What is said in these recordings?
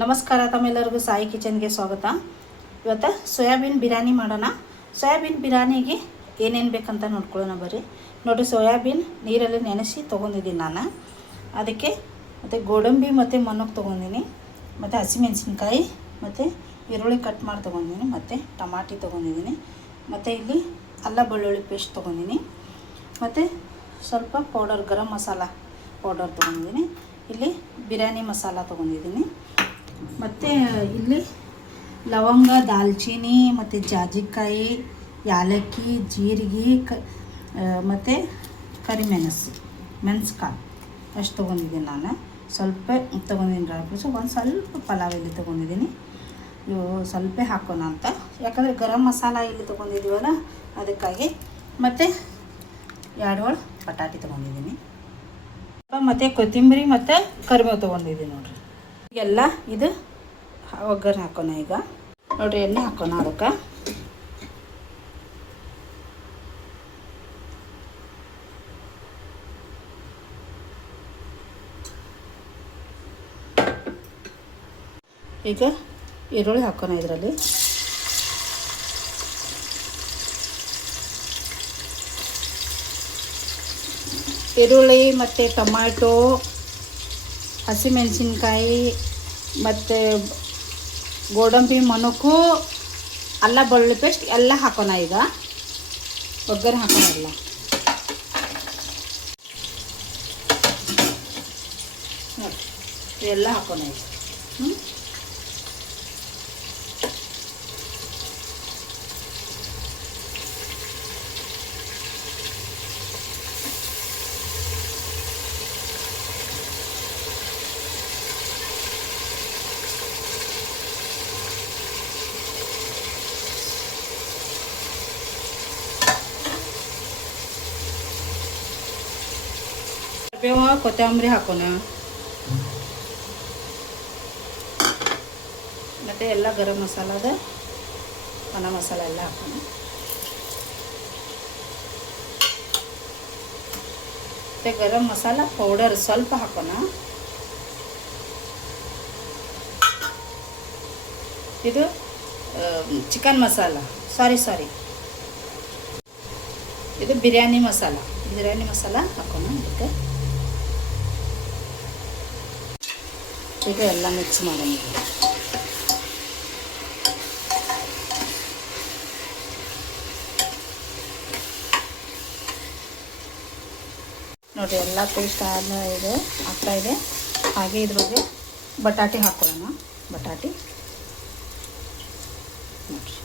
ನಮಸ್ಕಾರ, ತಮ್ಮೆಲ್ಲರಿಗೂ ಸಾಯಿ ಕಿಚನ್ಗೆ ಸ್ವಾಗತ. ಇವತ್ತು ಸೋಯಾಬೀನ್ ಬಿರಿಯಾನಿ ಮಾಡೋಣ. ಸೋಯಾಬೀನ್ ಬಿರಿಯಾನಿಗೆ ಏನೇನು ಬೇಕಂತ ನೋಡ್ಕೊಳ್ಳೋಣ ಬರ್ರಿ. ನೋಡಿರಿ, ಸೋಯಾಬೀನ್ ನೀರಲ್ಲಿ ನೆನೆಸಿ ತೊಗೊಂಡಿದ್ದೀನಿ ನಾನು. ಅದಕ್ಕೆ ಮತ್ತು ಗೋಡಂಬಿ ಮತ್ತು ಮೊನಕ್ ತೊಗೊಂಡಿನಿ, ಮತ್ತು ಹಸಿಮೆಣಸಿನ್ಕಾಯಿ ಮತ್ತು ಈರುಳ್ಳಿ ಕಟ್ ಮಾಡಿ ತೊಗೊಂಡಿನಿ, ಮತ್ತು ಟಮಾಟಿ ತೊಗೊಂಡಿದ್ದೀನಿ, ಮತ್ತು ಇಲ್ಲಿ ಅಲ್ಲ ಬೆಳ್ಳುಳ್ಳಿ ಪೇಸ್ಟ್ ತೊಗೊಂಡಿನಿ, ಮತ್ತು ಸ್ವಲ್ಪ ಪೌಡರ್ ಗರಂ ಮಸಾಲ ಪೌಡರ್ ತೊಗೊಂಡಿದ್ದೀನಿ, ಇಲ್ಲಿ ಬಿರಿಯಾನಿ ಮಸಾಲ ತೊಗೊಂಡಿದ್ದೀನಿ, ಮತ್ತು ಇಲ್ಲಿ ಲವಂಗ, ದಾಲ್ಚಿನ್ನಿ ಮತ್ತು ಜಾಜಿಕಾಯಿ, ಯಾಲಕ್ಕಿ, ಜೀರಿಗೆ ಮತ್ತು ಕರಿಮೆಣಸು, ಮೆಣಸ್ಕಾಳು ಅಷ್ಟು ತೊಗೊಂಡಿದ್ದೀನಿ ನಾನು. ಸ್ವಲ್ಪ ತೊಗೊಂಡಿದ್ದೀನಿ ಡ್ರೈ ಫ್ರೂಟ್ಸು, ಒಂದು ಸ್ವಲ್ಪ ಪಲಾವ್ ಎಲೆ ತೊಗೊಂಡಿದ್ದೀನಿ. ಇವು ಸ್ವಲ್ಪ ಹಾಕೋಣ ಅಂತ, ಯಾಕಂದರೆ ಗರಂ ಮಸಾಲ ಇಲ್ಲಿ ತೊಗೊಂಡಿದ್ದೀವಲ್ಲ ಅದಕ್ಕಾಗಿ. ಮತ್ತು 2 ಹೋಳು ಬಟಾಟೆ ತೊಗೊಂಡಿದ್ದೀನಿ, ಮತ್ತು ಕೊತ್ತಂಬರಿ ಮತ್ತು ಕರಿಬೇವು ತೊಗೊಂಡಿದ್ದೀನಿ ನೋಡಿರಿ. ಎಲ್ಲ ಇದು ಒಗ್ಗರಣೆ ಹಾಕೋಣ. ಈಗ ನೋಡಿರಿ, ಎಣ್ಣೆ ಹಾಕೋಣ. ಅದಕ್ಕೆ ಈಗ ಈರುಳ್ಳಿ ಹಾಕೋಣ. ಇದರಲ್ಲಿ ಈರುಳ್ಳಿ ಮತ್ತು ಟೊಮ್ಯಾಟೊ, ಹಸಿಮೆಣಸಿನ್ಕಾಯಿ ಮತ್ತು ಗೋಡಂಬಿ, ಮೊನಕು, ಅಲ್ಲ ಬೆಳ್ಳುಳ್ಳಿ ಪೇಸ್ಟ್ ಎಲ್ಲ ಹಾಕೋಣ. ಈಗ ಒಗ್ಗರಣೆ ಹಾಕೋಣ. ಎಲ್ಲ ಹಾಕೋಣ ಈಗ. ಕೊತ್ತಂಬರಿ ಹಾಕೋಣ, ಮತ್ತು ಎಲ್ಲ ಗರಂ ಮಸಾಲದ ಒಣ ಮಸಾಲ ಎಲ್ಲ ಹಾಕೋಣ. ಮತ್ತು ಗರಂ ಮಸಾಲ ಪೌಡರ್ ಸ್ವಲ್ಪ ಹಾಕೋಣ. ಇದು ಚಿಕನ್ ಮಸಾಲ, ಸಾರಿ ಇದು ಬಿರಿಯಾನಿ ಮಸಾಲ ಹಾಕೋಣ. ಅದಕ್ಕೆ ಈಗ ಎಲ್ಲ ಮಿಕ್ಸ್ ಮಾಡೋಣ. ನೋಡಿರಿ, ಎಲ್ಲ ಪೇಸ್ಟ್ ಆದಮೇಲೆ ಇದು ಆಗ್ತಾಯಿದೆ. ಹಾಗೆ ಇದ್ರೊಳಗೆ ಬಟಾಟೆ ಹಾಕೊಳ್ಳೋಣ. ಬಟಾಟೆ ನೋಡಿರಿ,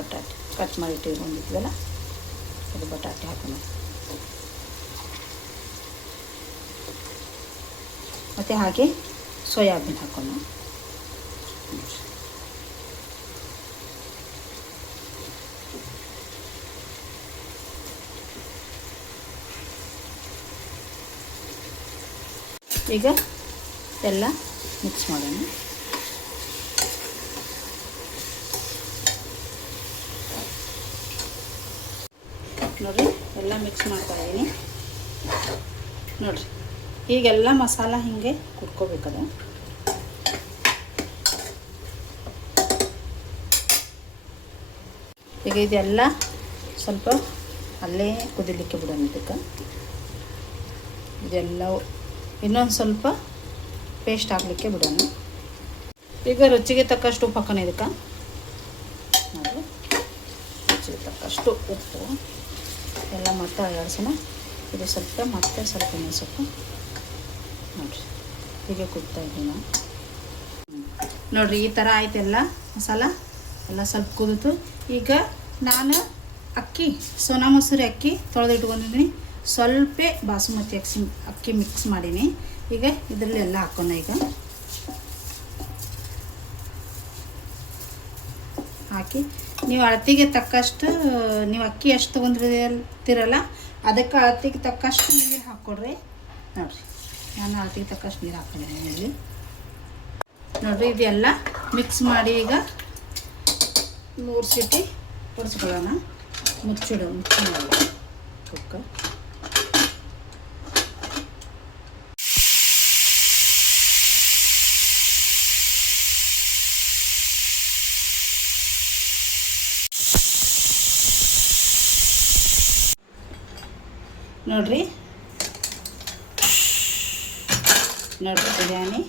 ಬಟಾಟೆ ಕಟ್ ಮಾಡಿ ಇಟ್ಕೊಂಡಿದ್ವಲ್ಲ, ಅದು ಬಟಾಟೆ ಹಾಕೋಣ. ಮತ್ತು ಹಾಗೆ ಸೋಯಾಬೀನ್ ಹಾಕೋಣ. ಈಗ ಎಲ್ಲ ಮಿಕ್ಸ್ ಮಾಡೋಣ. ನೋಡಿರಿ, ಎಲ್ಲ ಮಿಕ್ಸ್ ಮಾಡ್ತಾಯಿದ್ದೀನಿ. ನೋಡಿರಿ, ಹೀಗೆಲ್ಲ ಮಸಾಲ ಹೀಗೆ ಕುಟ್ಕೋಬೇಕದು. ಈಗ ಇದೆಲ್ಲ ಸ್ವಲ್ಪ ಅಲ್ಲೇ ಕುದಿಲಿಕ್ಕೆ ಬಿಡೋಣ. ಇದಕ್ಕೆ ಇದೆಲ್ಲ ಇನ್ನೊಂದು ಸ್ವಲ್ಪ ಪೇಸ್ಟ್ ಹಾಕಲಿಕ್ಕೆ ಬಿಡೋಣ. ಈಗ ರುಚಿಗೆ ತಕ್ಕಷ್ಟು ಉಪ್ಪು ಹಾಕೋಣ. ಇದಕ್ಕೆ ನೋಡಿ, ರುಚಿಗೆ ತಕ್ಕಷ್ಟು ಉಪ್ಪು ಎಲ್ಲ ಮತ್ತೆ ಅಳಾಡ್ಸೋಣ. ಇದು ಸ್ವಲ್ಪ ಮತ್ತೆ ಸ್ವಲ್ಪ ನೋಡಿರಿ, ಹೀಗೆ ಕುಡ್ತಾ ಇದ್ದೀನಿ ನಾನು. ನೋಡಿರಿ, ಈ ಥರ ಆಯ್ತು. ಎಲ್ಲ ಮಸಾಲ ಎಲ್ಲ ಸ್ವಲ್ಪ ಕುದಿತು. ಈಗ ನಾನು ಸೋನಾ ಮಸೂರಿ ಅಕ್ಕಿ ತೊಳೆದಿಟ್ಕೊಂಡಿದ್ದೀನಿ, ಸ್ವಲ್ಪ ಬಾಸುಮತಿ ಅಕ್ಕಿ ಮಿಕ್ಸ್ ಮಾಡೀನಿ. ಈಗ ಇದರಲ್ಲಿ ಎಲ್ಲ ಹಾಕೋಣ. ಈಗ ಹಾಕಿ ನೀವು ಅಳತೆಗೆ ತಕ್ಕಷ್ಟು, ನೀವು ಅಕ್ಕಿ ಎಷ್ಟು ತೊಗೊಂಡಿರ್ತೀರಲ್ಲ ಅದಕ್ಕೆ ಅಳತೆಗೆ ತಕ್ಕಷ್ಟು ನೀರು ಹಾಕ್ಕೊಡ್ರಿ. ನೋಡಿರಿ, ನಾನು ಅಳತೆಗೆ ತಕ್ಕಷ್ಟು ನೀರು ಹಾಕೊಂಡಿದ್ದೀನಿ ಇಲ್ಲಿ. ನೋಡಿರಿ, ಇದೆಲ್ಲ ಮಿಕ್ಸ್ ಮಾಡಿ ಈಗ 3 ಸೀಟಿ ಹೊಡ್ಸ್ಕೊಳ್ಳೋಣ. ಮುಚ್ಚಿಡೋಣ ಕುಕ್ಕರ್. ನೋಡ್ರಿ ಬಿರಿಯಾನಿ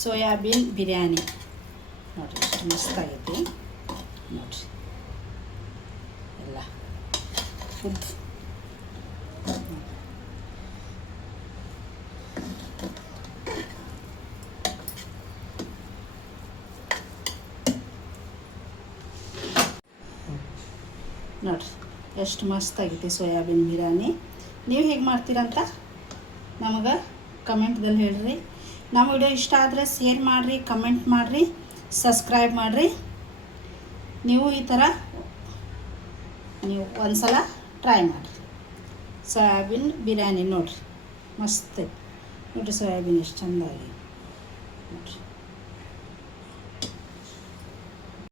ಸೋಯಾಬೀನ್ ಬಿರಿಯಾನಿ ನೋಡಿರಿ ಎಷ್ಟು ಮಸ್ತಾಗೈತಿ. ನೋಡಿರಿ ಎಲ್ಲ ಉದ್ದು ನೋಡಿರಿ ಎಷ್ಟು ಮಸ್ತಾಗೈತಿ ಸೋಯಾಬೀನ್ ಬಿರಿಯಾನಿ. ನೀವು ಹೇಗೆ ಮಾಡ್ತೀರಂತ ನಮಗೆ ಕಮೆಂಟ್ದಲ್ಲಿ ಹೇಳ್ರಿ. ನಮ್ಮ ವಿಡಿಯೋ ಇಷ್ಟ ಆದರೆ ಶೇರ್ ಮಾಡಿರಿ, ಕಮೆಂಟ್ ಮಾಡಿರಿ, ಸಬ್ಸ್ಕ್ರೈಬ್ ಮಾಡಿರಿ. ನೀವು ಈ ಥರ ನೀವು ಒಂದು ಸಲ ಟ್ರೈ ಮಾಡಿರಿ. ಸೋಯಾಬೀನ್ ಬಿರಿಯಾನಿ ನೋಡಿರಿ ಮಸ್ತ್ ನೋಡಿರಿ, ಸೋಯಾಬೀನ್ ಎಷ್ಟು ಚೆಂದಾಗಿ ನೋಡಿರಿ.